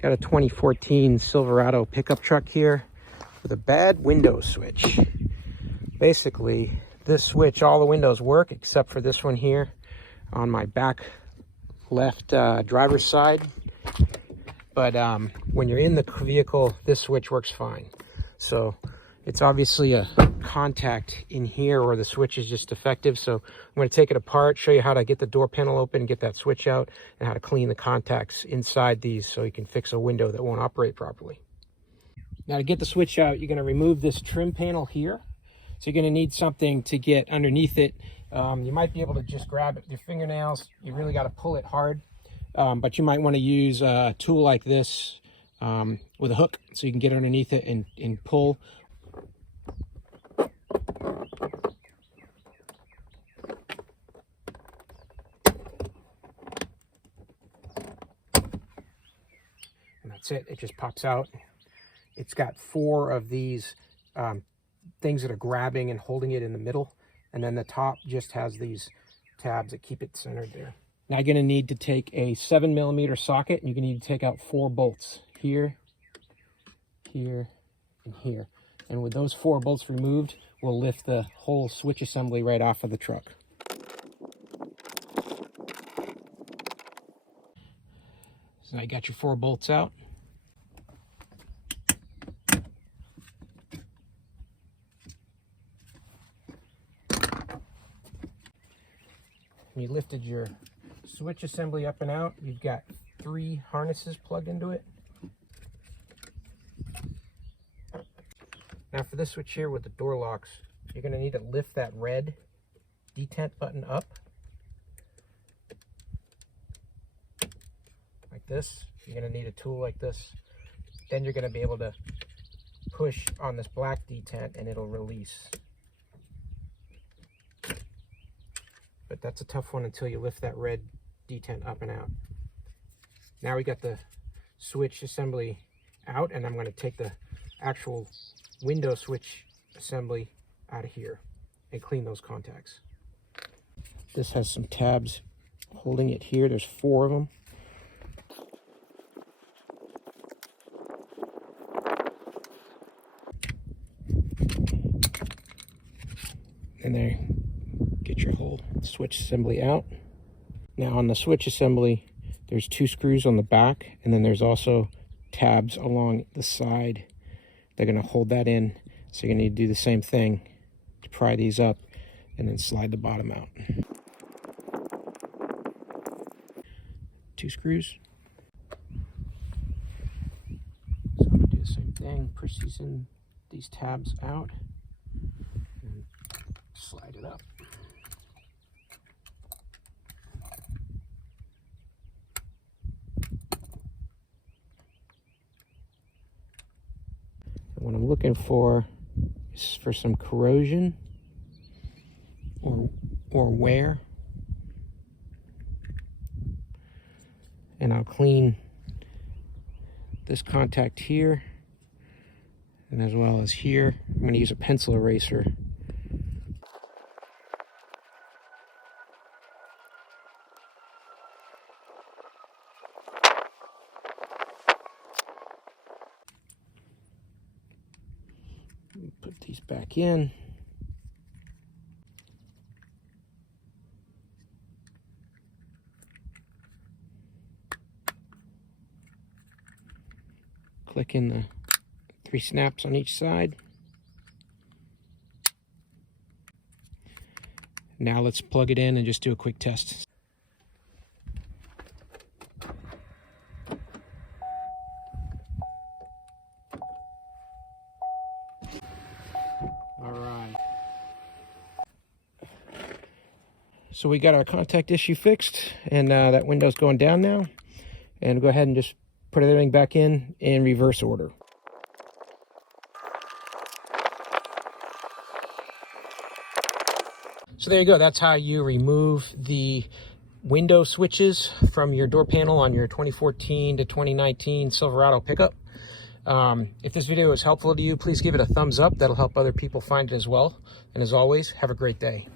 Got a 2014 Silverado pickup truck here with a bad window switch. Basically, this switch, all the windows work except for this one here on my back left driver's side. But when you're in the vehicle, this switch works fine. So it's obviously a contact in here or the switch is just defective. So I'm going to take it apart, show you how to get the door panel open, get that switch out, and how to clean the contacts inside these so you can fix a window that won't operate properly. Now to get the switch out, you're going to remove this trim panel here. So you're going to need something to get underneath it. You might be able to just grab it with your fingernails. You really got to pull it hard. But you might want to use a tool like this with a hook so you can get underneath it and pull. And that's it. It just pops out. It's got 4 of these things that are grabbing and holding it in the middle. And then the top just has these tabs that keep it centered there. Now you're going to need to take a 7mm socket, and you're going to need to take out 4 bolts here, here, and here. And with those 4 bolts removed, we'll lift the whole switch assembly right off of the truck. So now you got your 4 bolts out. You lifted your switch assembly up and out. You've got 3 harnesses plugged into it. Now for this switch here with the door locks, you're going to need to lift that red detent button up like this. You're going to need a tool like this. Then you're going to be able to push on this black detent and it'll release. But that's a tough one until you lift that red detent up and out. Now we got the switch assembly out, and I'm going to take the actual window switch assembly out of here and clean those contacts. This has some tabs holding it here. There's 4 of them. And there. Get your whole switch assembly out. Now on the switch assembly, there's 2 screws on the back, and then there's also tabs along the side. They're going to hold that in, so you're going to need to do the same thing to pry these up and then slide the bottom out. 2 screws. So I'm going to do the same thing, push these tabs out and slide it up. What I'm looking for is for some corrosion or wear. And I'll clean this contact here and as well as here. I'm going to use a pencil eraser. Put these back in. Click in the 3 snaps on each side. Now let's plug it in and just do a quick test. All right. So we got our contact issue fixed, and that window's going down now. And we'll go ahead and just put everything back in reverse order. So there you go. That's how you remove the window switches from your door panel on your 2014 to 2019 Silverado pickup. If this video was helpful to you, please give it a thumbs up. That'll help other people find it as well. And as always, have a great day.